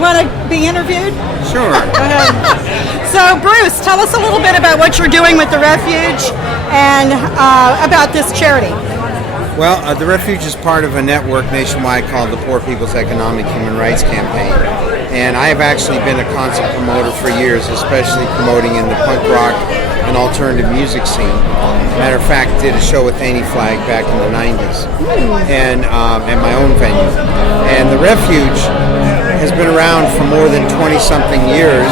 want to be interviewed? Sure. Go ahead. So, Bruce, tell us a little bit about what you're doing with the Refuge and about this charity. Well, the Refuge is part of a network nationwide called the Poor People's Economic Human Rights Campaign. And I have actually been a concert promoter for years, especially promoting in the punk rock and alternative music scene. Matter of fact, did a show with Anti-Flag back in the 90s and at my own venue. And the Refuge has been around for more than 20-something years.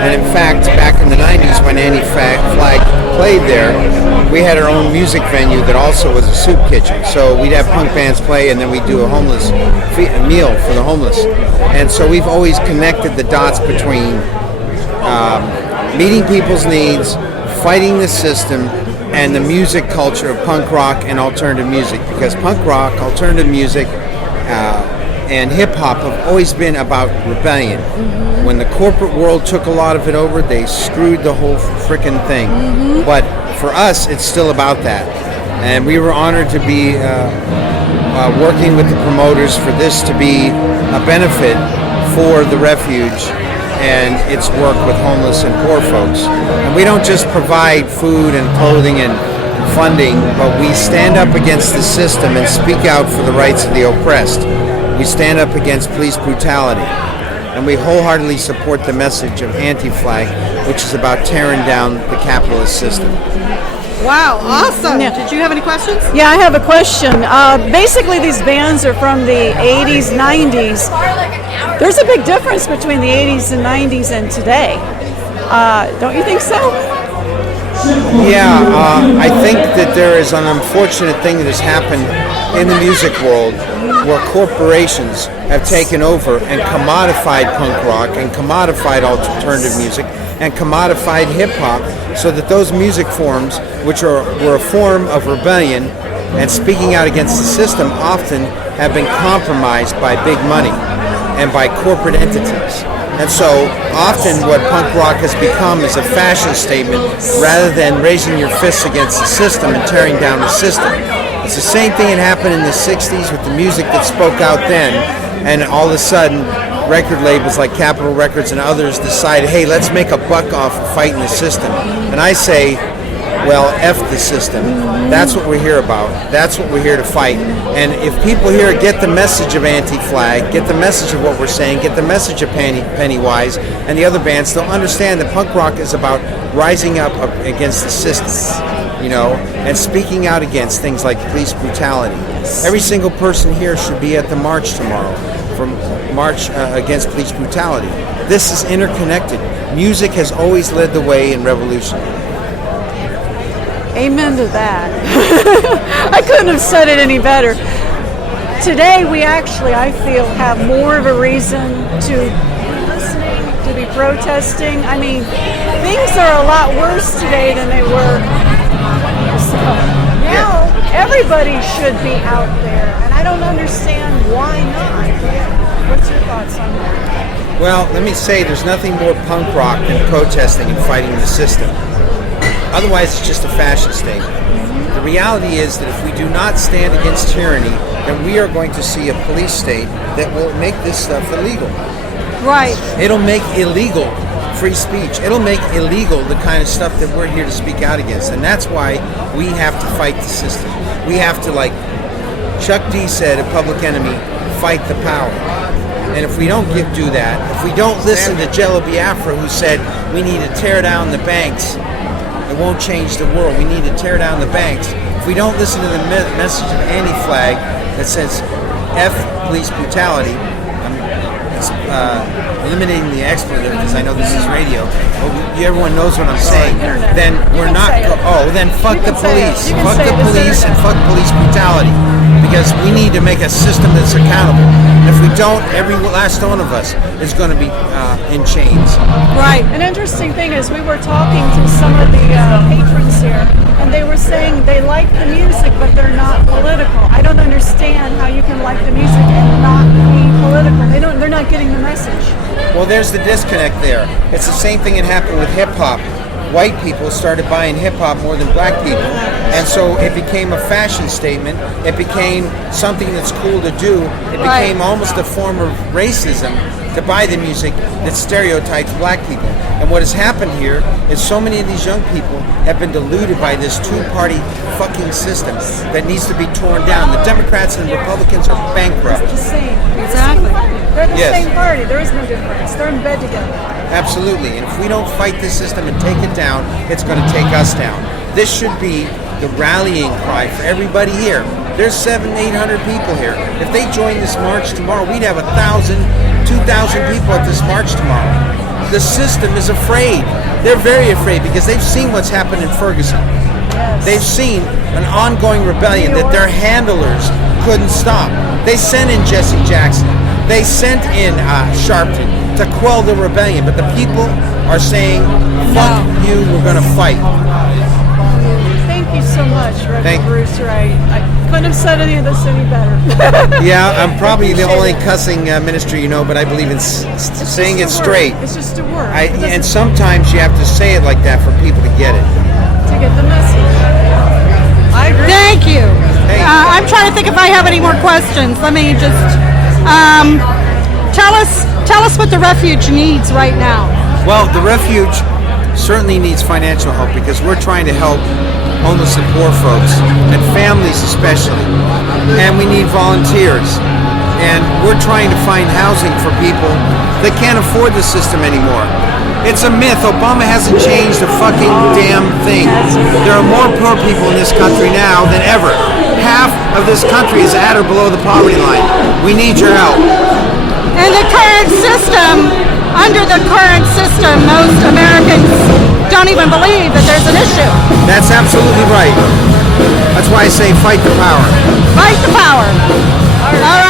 And in fact, back in the 90s when Anti-Flag played there, we had our own music venue that also was a soup kitchen. So we'd have punk bands play, and then we'd do a homeless meal for the homeless. And so we've always connected the dots between meeting people's needs, fighting the system, and the music culture of punk rock and alternative music. Because punk rock, alternative music, and hip-hop have always been about rebellion. Mm-hmm. When the corporate world took a lot of it over, they screwed the whole frickin' thing. Mm-hmm. But for us, it's still about that. And we were honored to be working with the promoters for this to be a benefit for the Refuge and its work with homeless and poor folks. And we don't just provide food and clothing and funding, but we stand up against the system and speak out for the rights of the oppressed. We stand up against police brutality, and we wholeheartedly support the message of Anti-Flag, which is about tearing down the capitalist system. Wow, awesome. Yeah. Did you have any questions? Yeah, I have a question. Basically, these bands are from the 80s, 90s. There's a big difference between the 80s and 90s and today. Don't you think so? Yeah, I think that there is an unfortunate thing that has happened in the music world where corporations have taken over and commodified punk rock and commodified alternative music and commodified hip-hop, so that those music forms, which were a form of rebellion and speaking out against the system, often have been compromised by big money and by corporate entities. And so often what punk rock has become is a fashion statement rather than raising your fists against the system and tearing down the system. It's the same thing that happened in the 60s with the music that spoke out then, and all of a sudden record labels like Capitol Records and others decided, hey, let's make a buck off of fighting the system. And I say, well, F the system. That's what we're here about. That's what we're here to fight. And if people here get the message of Anti-Flag, get the message of what we're saying, get the message of Pennywise and the other bands, they'll understand that punk rock is about rising up against the system, you know, and speaking out against things like police brutality. Every single person here should be at the march tomorrow for March Against Police Brutality. This is interconnected. Music has always led the way in revolution. Amen to that. I couldn't have said it any better. Today we actually, I feel, have more of a reason to be listening, to be protesting. I mean, things are a lot worse today than they were 20 years ago. Now everybody should be out there, and I don't understand why not. What's your thoughts on that? Well, let me say there's nothing more punk rock than protesting and fighting the system. Otherwise, it's just a fashion statement. The reality is that if we do not stand against tyranny, then we are going to see a police state that will make this stuff illegal. Right. It'll make illegal free speech. It'll make illegal the kind of stuff that we're here to speak out against. And that's why we have to fight the system. We have to, like Chuck D said, a Public Enemy, fight the power. And if we don't do that, if we don't listen to Jello Biafra, who said we need to tear down the banks, it won't change the world. We need to tear down the banks. If we don't listen to the message of Anti-Flag that says F police brutality, eliminating the expletive because I know this is radio. Everyone knows what I'm saying. Then we're not. Then fuck the police. Fuck the police and fuck police brutality. Because we need to make a system that's accountable. And if we don't, every last one of us is going to be in chains. Right. An interesting thing is we were talking to some of the patrons here, and they were saying they like the music, but they're not political. I don't understand how you can like the music and not be political. They're not getting the message. Well, there's the disconnect there. It's the same thing that happened with hip hop white people started buying hip hop more than black people, and so it became a fashion statement. It became something that's cool to do. It became almost a form of racism to buy the music that stereotypes black people. And what has happened here is so many of these young people have been deluded by this two-party fucking system that needs to be torn down. The Democrats and the Republicans are bankrupt. Exactly. They're the same party. There is no difference. They're in bed together. Absolutely. And if we don't fight this system and take it down, it's going to take us down. This should be the rallying cry for everybody here. There's 700-800 people here. If they join this march tomorrow, we'd have 1,000, 2,000 people at this march tomorrow. The system is afraid. They're very afraid because they've seen what's happened in Ferguson. They've seen an ongoing rebellion that their handlers couldn't stop. They sent in Jesse Jackson. They sent in Sharpton to quell the rebellion, but the people are saying, fuck you, we're going to fight. Thank you so much, Reverend Bruce Wright. I couldn't have said any of this any better. Yeah, I'm probably the only cussing minister you know, but I believe in saying it straight. It's just a word. And sometimes you have to say it like that for people to get it. To get the message. I agree. Thank you. Hey. I'm trying to think if I have any more questions. Let me just tell us what the refuge needs right now. Well, the refuge certainly needs financial help because we're trying to help homeless and poor folks and families especially, and we need volunteers, and we're trying to find housing for people that can't afford the system anymore. It's a myth. Obama hasn't changed a fucking damn thing. There are more poor people in this country now than ever. Half of this country is at or below the poverty line. We need your help. And the current system, under the current system, most Americans don't even believe that there's an issue. That's absolutely right. That's why I say fight the power. Fight the power. All right.